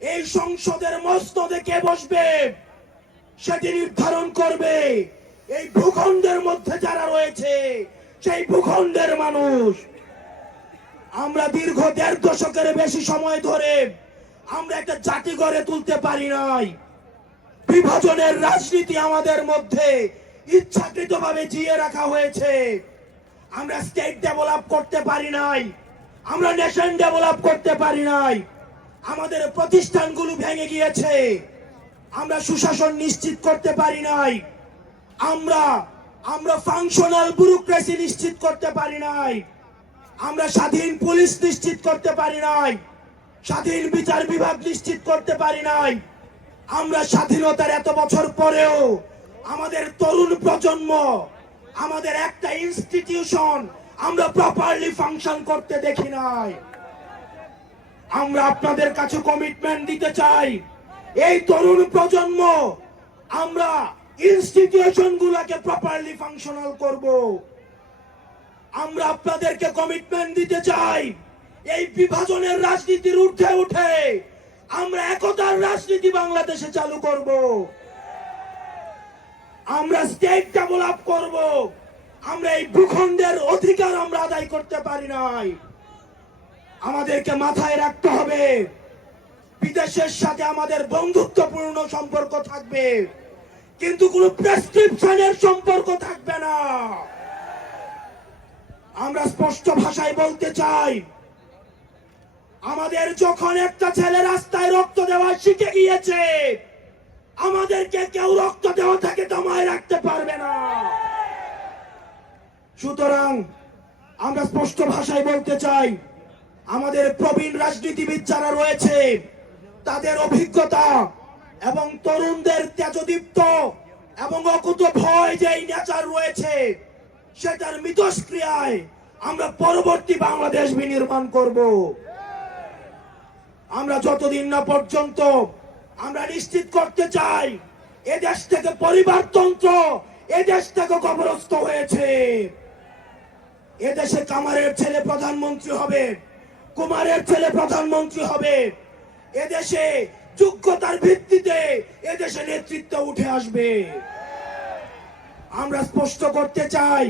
এই সংসদের মসনদে কে বসবে সেটি নির্ধারণ করবে এই ভূখণ্ডের মধ্যে যারা রয়েছে, সেই ভূখণ্ডের মানুষ। আমরা দীর্ঘ ১.৫ দশকের বেশি সময় ধরে আমরা একটা জাতি গড়ে তুলতে পারি নাই। বিভাজনের রাজনীতি আমাদের মধ্যে ইচ্ছাকৃতভাবে জিয়ে রাখা হয়েছে। আমরা স্টেট ডেভেলপ করতে পারি নাই, আমরা নেশন ডেভেলপ করতে পারি নাই। আমাদের প্রতিষ্ঠানগুলো ভেঙে গিয়েছে, আমরা সুশাসন নিশ্চিত করতে পারি নাই। আমরা ফাংশনাল ব্যুরোক্রেসি নিশ্চিত করতে পারি নাই। আমরা স্বাধীন পুলিশ নিশ্চিত করতে পারি নাই, স্বাধীন বিচার বিভাগ নিশ্চিত করতে পারি নাই। আমরা স্বাধীনতার এত বছর পরেও আমাদের তরুণ প্রজন্ম, আমাদের একটা ইনস্টিটিউশন আমরা প্রপারলি ফাংশন করতে দেখি নাই। আমরা আপনাদের কাছে কমিটমেন্ট দিতে চাই, এই তরুণ প্রজন্ম আমরা ইনস্টিটিউশন গুলাকে প্রপারলি ফাংশনাল করব। আমরা আপনাদেরকে কমিটমেন্ট দিতে চাই, এই বিভাজনের রাজনীতির ঊর্ধ্বে উঠে আমরা একতার রাজনীতি বাংলাদেশে চালু করব। আমরা স্টেট ডেভেলপ করব। আমরা এই ভূখণ্ডের অধিকার আমরা আদায় করতে পারি নাই। আমাদেরকে মাথায় রাখতে হবে, বিদেশের সাথে আমাদের বন্ধুত্বপূর্ণ সম্পর্ক থাকবে, কিন্তু কোন প্রেসক্রিপশনের সম্পর্ক থাকবে না। আমরা স্পষ্ট ভাষায় বলতে চাই, আমাদের যখন একটা ছেলে রাস্তায় রক্ত দেওয়া শিখে গিয়েছে, আমাদেরকে কেউ রক্ত দেওয়া থেকে দমায় রাখতে পারবে না। সুতরাং আমরা স্পষ্ট ভাষায় বলতে চাই, আমাদের প্রবীণ রাজনীতিবিদ যারা রয়েছে তাদের অভিজ্ঞতা এবং তরুণদের তেজদীপ্ত এবং অকুত ভয় যে নেচার রয়েছে, সেটার মিথস্ক্রিয়ায় আমরা পরবর্তী বাংলাদেশ বিনির্মাণ করব। আমরা যতদিন না পর্যন্ত আমরা নিশ্চিত করতে চাই এদেশ থেকে পরিবারতন্ত্র, এদেশ থেকে কবরস্থ হয়েছে। এদেশে কামারের ছেলে প্রধানমন্ত্রী হবে, কুমারের ছেলে প্রধানমন্ত্রী হবে। এদেশে যোগ্যতার ভিত্তিতে এদেশে নেতৃত্ব উঠে আসবে। আমরা স্পষ্ট করতে চাই,